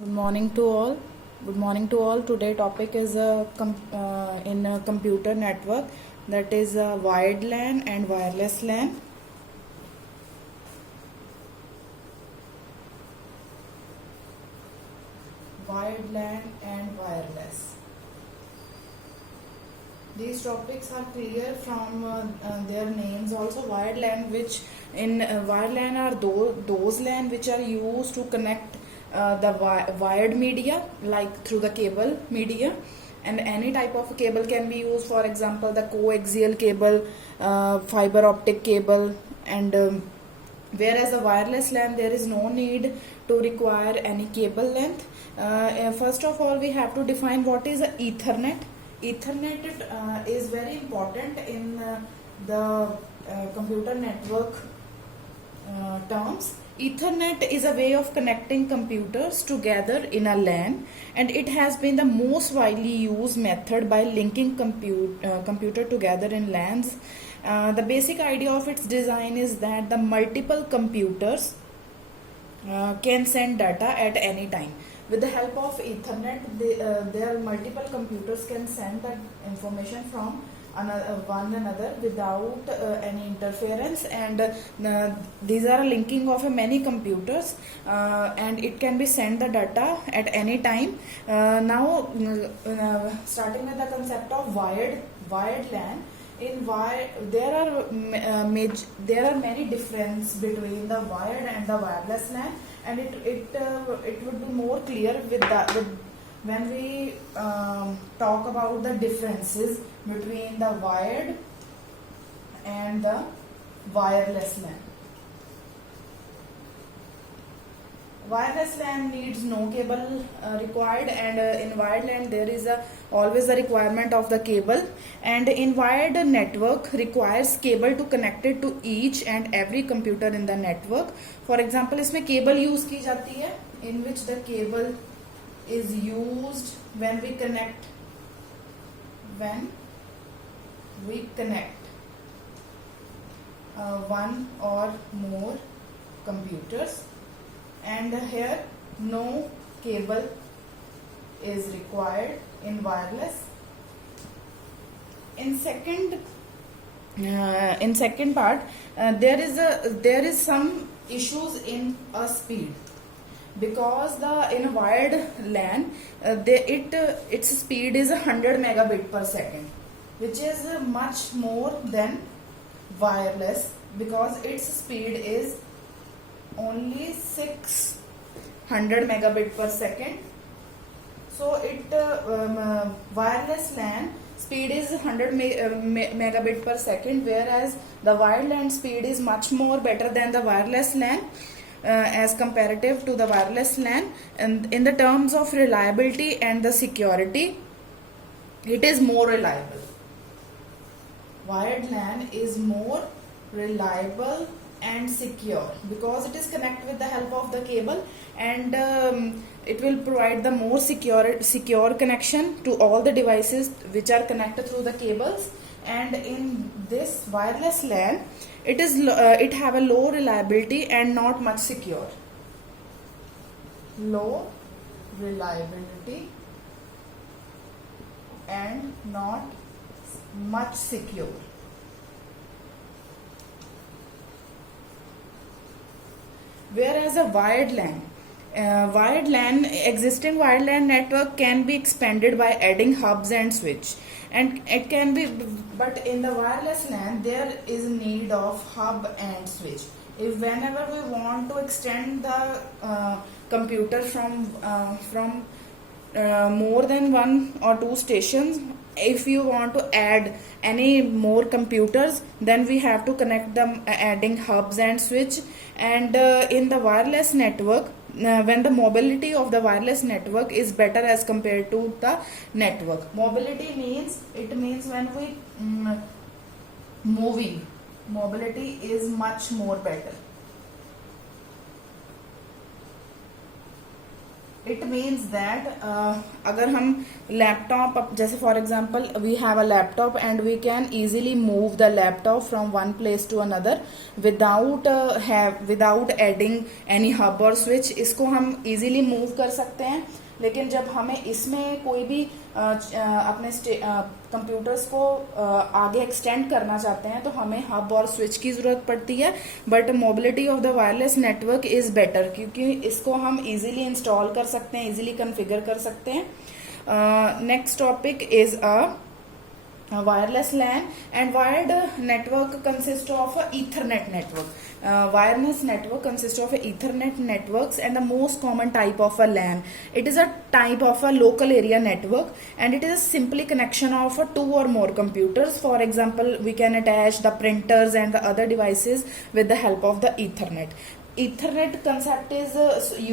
Good morning to all. Good morning to all. Today topic is in a computer network, that is wired LAN and wireless LAN. Wired LAN and wireless. These topics are clear from their names. Also, wired LAN, which in wired LAN are those LAN which are used to connect the wired media, like through the cable media, and any type of cable can be used. For example, the coaxial cable, fiber optic cable, and whereas the wireless LAN, there is no need to require any cable length. First of all, we have to define what is Ethernet. Ethernet is very important in the computer network terms. Ethernet is a way of connecting computers together in a LAN, and it has been the most widely used method by linking computer together in LANs. The basic idea of its design is that the multiple computers can send data at any time. With the help of Ethernet, their multiple computers can send that information from one another without any interference, and these are a linking of many computers, and it can be sent the data at any time. Now, starting with the concept of wired LAN. There are many difference between the wired and the wireless LAN, and it would be more clear when we talk about the differences between the wired and the wireless LAN. Wireless LAN needs no cable required, and in wired LAN there is always the requirement of the cable, and in wired network requires cable to connect it to each and every computer in the network. For example, इसमें cable use की जाती है, in which the cable is used when we connect one or more computers, and here no cable is required in wireless. In second part, there is some issues in a speed, because in a wired LAN its speed is 100 megabit per second, which is much more than wireless, because its speed is only 600 megabit per second. So wireless LAN speed is 100 megabit per second, whereas the wired LAN speed is much more better than the wireless LAN, as comparative to the wireless LAN. And in the terms of reliability and the security, it is more reliable. Wired LAN is more reliable and secure because it is connected with the help of the cable, and it will provide the more secure connection to all the devices which are connected through the cables. And in this wireless LAN, it have a low reliability and not much secure. Low reliability and not much secure. Whereas a wired LAN, existing wired LAN network can be expanded by adding hubs and switch, and it can be, but in the wireless LAN there is need of hub and switch. If whenever we want to extend the computer from more than one or two stations, if you want to add any more computers, then we have to connect them adding hubs and switch. And in the wireless network, when the mobility of the wireless network is better as compared to the network. Mobility means when we moving, mobility is much more better. It means that अगर हम laptop, जैसे for example we have a laptop and we can easily move the laptop from one place to another without adding any hub और switch, इसको हम easily move कर सकते हैं। लेकिन जब हमें इसमें कोई भी अपने कंप्यूटर्स को आगे एक्सटेंड करना चाहते हैं तो हमें हब और स्विच की जरूरत पड़ती है। But mobility of the wireless network is better, क्योंकि इसको हम इजीली इंस्टॉल कर सकते हैं, इजीली कॉन्फ़िगर कर सकते हैं। Next topic is wireless LAN, and wired network consists of a Ethernet network. Wireless network consists of Ethernet networks and the most common type of a LAN. It is a type of a local area network and it is simply connection of two or more computers. For example, we can attach the printers and the other devices with the help of the Ethernet. Ethernet concept is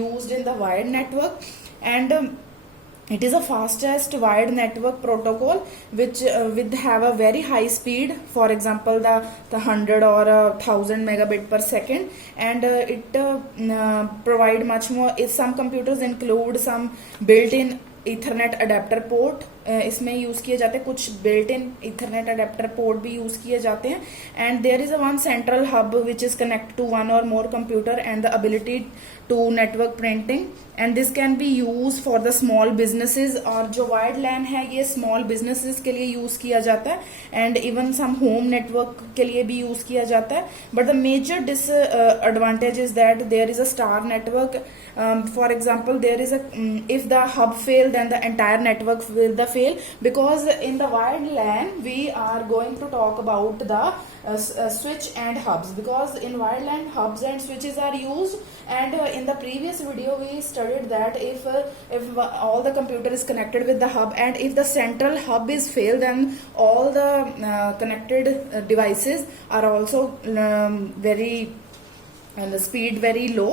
used in the wired network, and it is a fastest wired network protocol which with have a very high speed, for example the 100 or 1000 megabit per second, and it provide much more. Some computers include some built-in Ethernet adapter port इसमें use किए जाते हैं, कुछ built in Ethernet adapter port भी use किए जाते हैं। And there is a one central hub which is connect to one or more computer and the ability to network printing, and this can be use for the small businesses. और जो wired लैन है ये small businesses के लिए use किया जाता है and even some home network के लिए भी यूज किया जाता है। But the major disadvantage is that there is a star network. For example there is if the hub fail then the entire network will fail, because in the wired LAN we are going to talk about the switch and hubs, because in wired LAN hubs and switches are used, and in the previous video we studied that if all the computer is connected with the hub and if the central hub is failed, then all the connected devices are also very and the speed very low.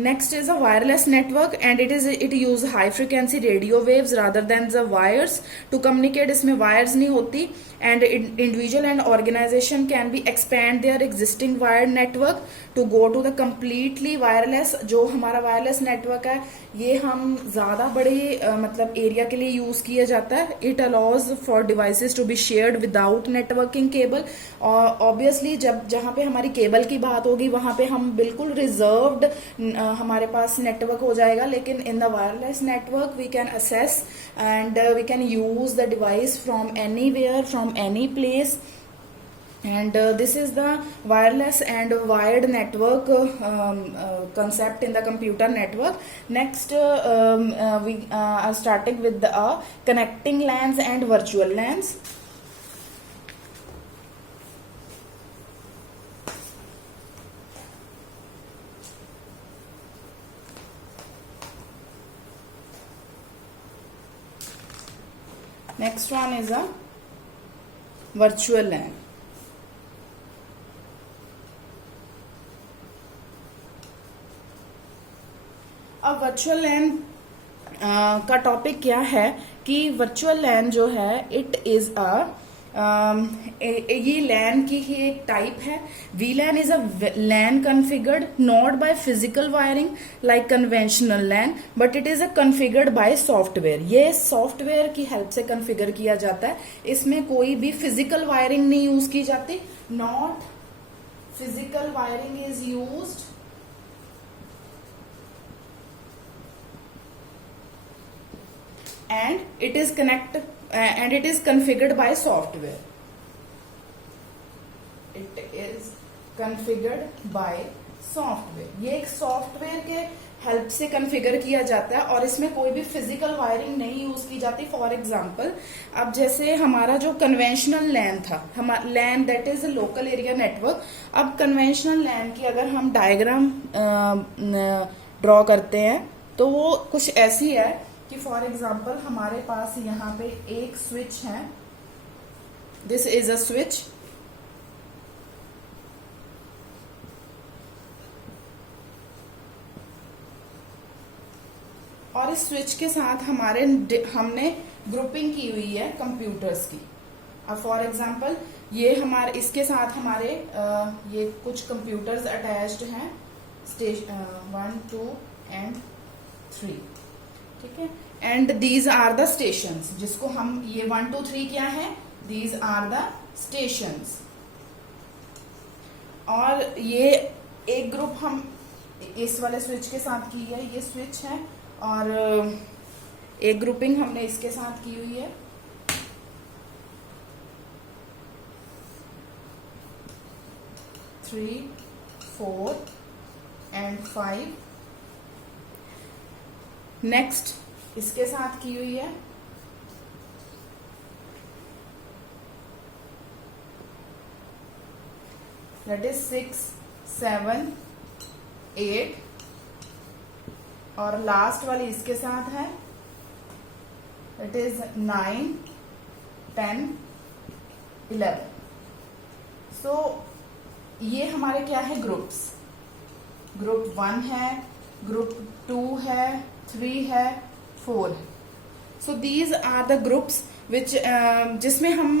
Next is a wireless network, and it use high frequency radio waves rather than the wires to communicate. इसमें wires नहीं होती, and individual and organization can be expand their existing wired network to go to the completely wireless. जो हमारा wireless network है ये हम ज़्यादा बड़े मतलब एरिया के लिए यूज़ किया जाता है। It allows for devices to be shared without networking cable. और obviously जहाँ पे हमारी केबल की बात होगी वहाँ पे हम बिल्कुल रिजर्व्ड हमारे पास नेटवर्क हो जाएगा, लेकिन in the wireless network we can access and we can use the device from anywhere, from any place, and this is the wireless and wired network concept in the computer network. Next we are starting with the connecting LANs and virtual LANs. Next one is a virtual LAN. अब virtual लैन का topic क्या है कि virtual लैन जो है it is ये लैन की ही एक टाइप है। VLAN is a LAN configured not by physical wiring like conventional LAN, but it is a configured by software. ये सॉफ्टवेयर की हेल्प से कॉन्फ़िगर किया जाता है, इसमें कोई भी फिजिकल वायरिंग नहीं यूज की जाती। Not physical wiring is used and it is configured by software. It is configured by software. ये एक सॉफ्टवेयर के हेल्प से कॉन्फ़िगर किया जाता है और इसमें कोई भी फिजिकल वायरिंग नहीं यूज की जाती। फॉर एग्जांपल अब जैसे हमारा जो कन्वेंशनल लैन था, LAN that is local area network. अब कन्वेंशनल लैन की अगर हम डायग्राम ड्रॉ करते हैं तो वो कुछ ऐसी है कि फॉर एग्जाम्पल हमारे पास यहाँ पे एक स्विच है, दिस इज अ स्विच, और इस स्विच के साथ हमने ग्रुपिंग की हुई है कंप्यूटर्स की। अब फॉर एग्जाम्पल ये हमारे इसके साथ हमारे ये कुछ कंप्यूटर्स अटैच्ड हैं, 1 2 एंड 3, ठीक है। And these are the stations, जिसको हम ये 1 2 3 क्या है, दीज आर द स्टेशंस। और ये एक ग्रुप हम इस वाले स्विच के साथ की है, ये स्विच है, और एक ग्रुपिंग हमने इसके साथ की हुई है। Three, 4 and 5। नेक्स्ट इसके साथ की हुई है, दैट इज 6 7 8, और लास्ट वाली इसके साथ है, दैट इज 9 10 11। सो ये हमारे क्या है, ग्रुप्स। ग्रुप 1 है, ग्रुप 2 है, 3 है, 4 है। So these are the groups which, जिसमें हम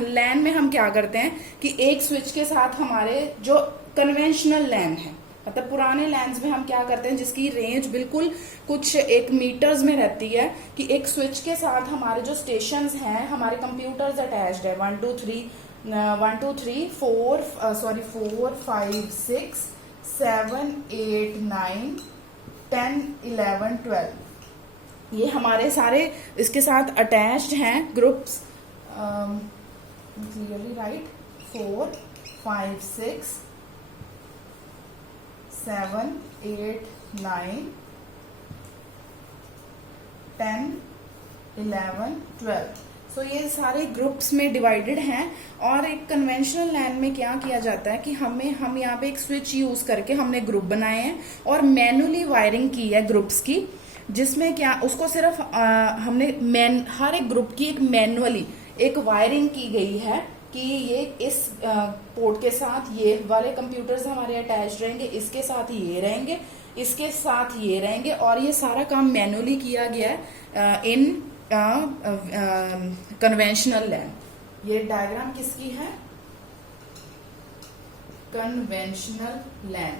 लैन में हम क्या करते हैं कि एक स्विच के साथ हमारे जो कन्वेंशनल लैन है, मतलब पुराने लैंस में हम क्या करते हैं, जिसकी रेंज बिल्कुल कुछ एक मीटर्स में रहती है, कि एक स्विच के साथ हमारे जो स्टेशंस हैं, हमारे कंप्यूटर्स अटैच्ड है, 1 2 3 4 5 6 7 8 9 10 11 12, ये हमारे सारे इसके साथ अटैच्ड हैं ग्रुप्स। Clearly right, 4 5 6 7 8 9 10 11 12। सो ये सारे ग्रुप्स में डिवाइडेड हैं। और एक कन्वेंशनल लैन में क्या किया जाता है कि हम यहाँ पे एक स्विच यूज करके हमने ग्रुप बनाए हैं और मैनुअली वायरिंग की है ग्रुप्स की, जिसमें क्या उसको सिर्फ हमने हर एक ग्रुप की एक मैनुअली एक वायरिंग की गई है कि ये इस पोर्ट के साथ ये वाले कंप्यूटर्स हमारे अटैच रहेंगे, इसके साथ ये रहेंगे, इसके साथ ये रहेंगे, और ये सारा काम मैनुअली किया गया है इन कन्वेंशनल लैन। ये डायग्राम किसकी है, कन्वेंशनल लैन,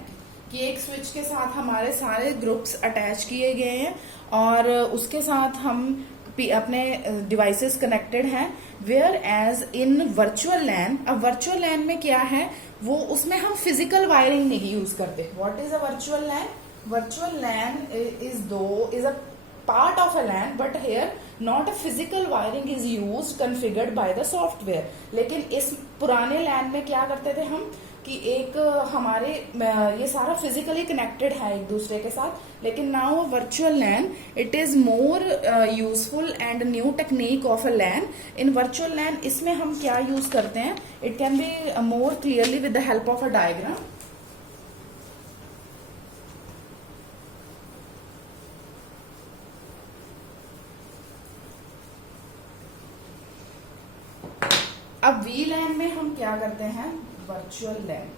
कि एक स्विच के साथ हमारे सारे ग्रुप्स अटैच किए गए हैं और उसके साथ हम अपने डिवाइसेस कनेक्टेड हैं। Where as in virtual LAN, अब वर्चुअल लैन में क्या है, वो उसमें हम फिजिकल वायरिंग नहीं यूज करते। What is a virtual LAN? Virtual LAN is a part of a LAN, but here not a physical wiring is used configured by the software। लेकिन इस पुराने LAN में क्या करते थे हम कि एक हमारे ये सारा फिजिकली कनेक्टेड है एक दूसरे के साथ, लेकिन now virtual LAN it is more useful and new technique of a LAN। In virtual LAN इसमें हम क्या यूज करते हैं, it can be more clearly with the help of a diagram. अब VLAN में हम क्या करते हैं, वर्चुअल लैन।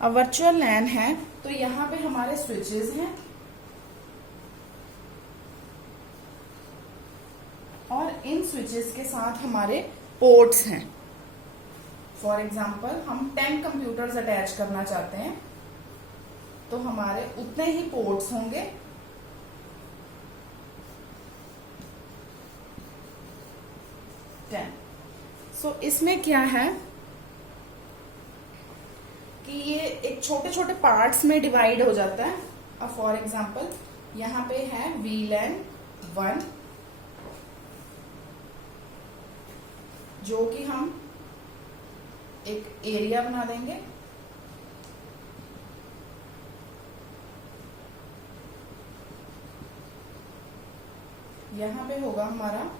अब वर्चुअल लैन है तो यहाँ पे हमारे स्विचेस हैं और इन स्विचेस के साथ हमारे पोर्ट्स हैं। फॉर एग्जांपल हम 10 कंप्यूटर्स अटैच करना चाहते हैं तो हमारे उतने ही पोर्ट्स होंगे। सो इसमें क्या है कि ये एक छोटे छोटे पार्ट्स में डिवाइड हो जाता है। अब फॉर एग्जांपल यहाँ पे है VLAN 1, जो कि हम एक एरिया बना देंगे। यहाँ पे होगा हमारा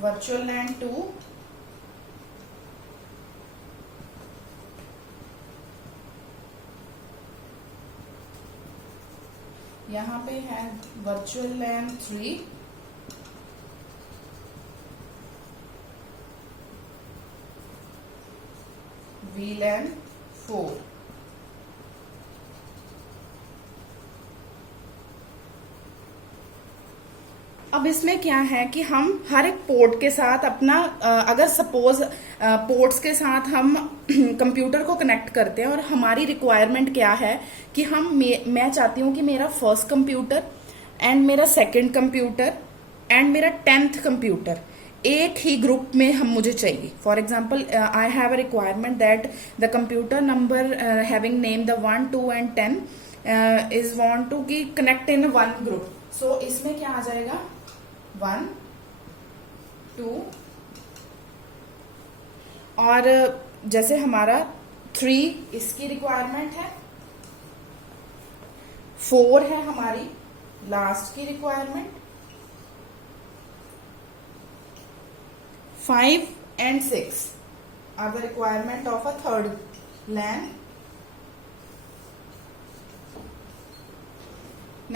वर्चुअल लैन 2, यहाँ पे है वर्चुअल लैन 3, VLAN 4। अब इसमें क्या है कि हम हर एक पोर्ट के साथ अपना अगर सपोज पोर्ट्स के साथ हम कंप्यूटर को कनेक्ट करते हैं और हमारी रिक्वायरमेंट क्या है कि मैं चाहती हूँ कि मेरा फर्स्ट कंप्यूटर एंड मेरा सेकंड कंप्यूटर एंड मेरा 10th कंप्यूटर एक ही ग्रुप में हम मुझे चाहिए. For example I have a requirement that the computer number having name the 1, 2 and 10 is want to की connect in one group. So इसमें क्या आ जाएगा 1, 2 और जैसे हमारा 3 इसकी रिक्वायरमेंट है, 4 है हमारी लास्ट की requirement, 5 and 6 are the requirement of a third LAN.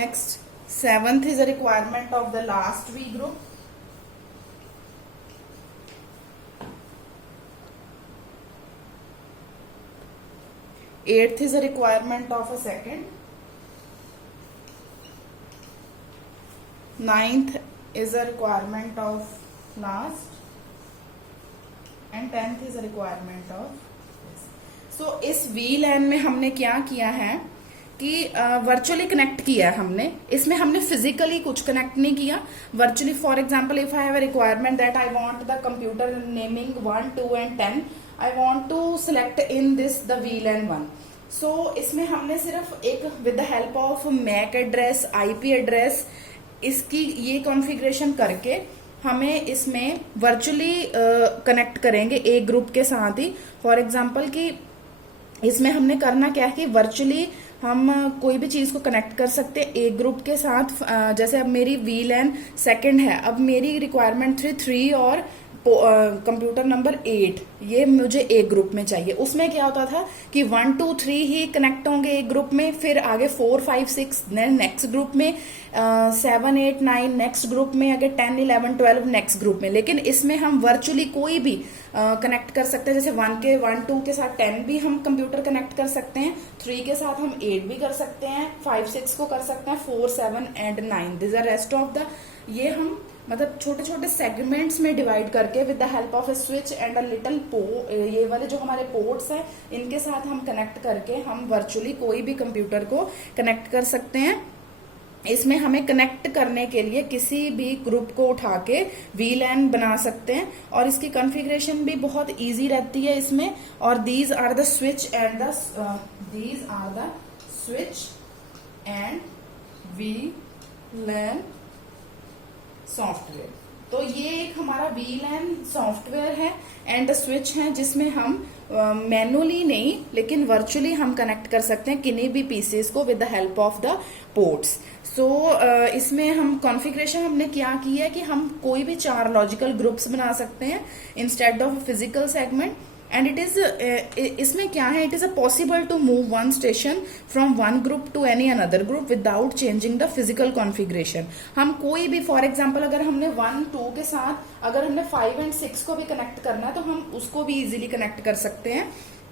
Next, 7th is a requirement of the last V group. 8th is a requirement of a second. 9th is a requirement of last. And 10th is a requirement of. So इस VLAN में हमने क्या किया है कि virtually connect किया है हमने. इसमें हमने फिजिकली कुछ कनेक्ट नहीं किया. Virtually for example if I have a requirement that I want the computer naming 1, 2 and 10, I want to select in this the VLAN 1. So इसमें हमने सिर्फ एक with the help of MAC address, IP address, इसकी ये configuration करके हमें इसमें virtually connect करेंगे एक ग्रुप के साथ ही. फॉर एग्जांपल कि इसमें हमने करना क्या है कि वर्चुअली हम कोई भी चीज को कनेक्ट कर सकते हैं एक ग्रुप के साथ. जैसे अब मेरी VLAN सेकंड है, अब मेरी रिक्वायरमेंट थी 3 और कंप्यूटर नंबर 8, ये मुझे एक ग्रुप में चाहिए. उसमें क्या होता था कि 1, 2, 3 ही कनेक्ट होंगे एक ग्रुप में, फिर आगे 4, 5, 6 नेक्स्ट ग्रुप में, 7, 8, 9 नेक्स्ट ग्रुप में, आगे 10, 11, 12 नेक्स्ट ग्रुप में. लेकिन इसमें हम वर्चुअली कोई भी कनेक्ट कर सकते हैं. जैसे 1, 2 के साथ 10 भी हम कंप्यूटर कनेक्ट कर सकते हैं, 3 के साथ हम 8 भी कर सकते हैं, 5, 6 को कर सकते हैं, 4, 7 and 9. This are rest of the, ये हम मतलब छोटे छोटे सेगमेंट्स में डिवाइड करके with the help of a switch and a little ये वाले जो हमारे पोर्ट्स हैं इनके साथ हम कनेक्ट करके हम वर्चुअली कोई भी कंप्यूटर को कनेक्ट कर सकते हैं. इसमें हमें कनेक्ट करने के लिए किसी भी ग्रुप को उठा के VLAN बना सकते हैं और इसकी कॉन्फ़िगरेशन भी बहुत इजी रहती है इसमें. और these are the switch and VLAN software. तो ये एक हमारा VLAN सॉफ्टवेयर है एंड स्विच है जिसमें हम मैनुअली नहीं लेकिन वर्चुअली हम कनेक्ट कर सकते हैं किन्हीं भी पीसेस को with the help of the ports. So इसमें हम कॉन्फ़िगरेशन हमने क्या की है कि हम कोई भी 4 लॉजिकल ग्रुप्स बना सकते हैं instead of physical segment. And it is इसमें क्या है, it is a possible to move one station from one group to any another group without changing the physical configuration. हम कोई भी फॉर एग्जांपल अगर हमने 1, 2 के साथ अगर हमने 5 एंड 6 को भी कनेक्ट करना है तो हम उसको भी इजीली कनेक्ट कर सकते हैं.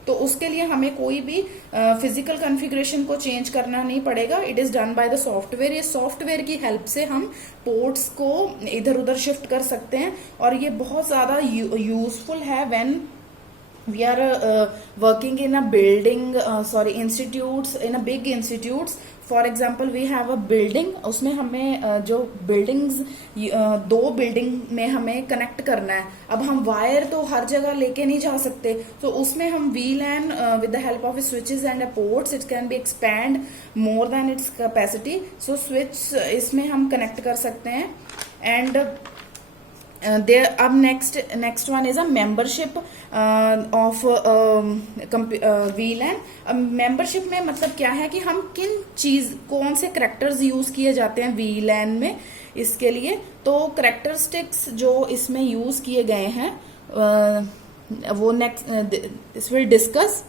तो उसके लिए हमें कोई भी फिजिकल कॉन्फ़िगरेशन को चेंज करना नहीं पड़ेगा. It is done by the software. ये सॉफ्टवेयर की हेल्प से हम पोर्ट्स को इधर उधर शिफ्ट कर सकते हैं और ये बहुत ज्यादा यूजफुल है when we are working in a building institutes, in a big institutes. For example we have a building, उसमें हमें जो buildings 2 बिल्डिंग में हमें कनेक्ट करना है. अब हम वायर तो हर जगह लेके नहीं जा सकते, तो उसमें हम VLAN with the help of switches and ports it can be expand more than its capacity. So switch इसमें हम कनेक्ट कर सकते हैं. एंड अब next one is a membership of VLAN. Membership में मतलब क्या है कि हम कौन से करेक्टर्स यूज किए जाते हैं VLAN में इसके लिए. तो करेक्टरिस्टिक्स जो इसमें यूज किए गए हैं वो नेक्स्ट दिस विल डिस्कस.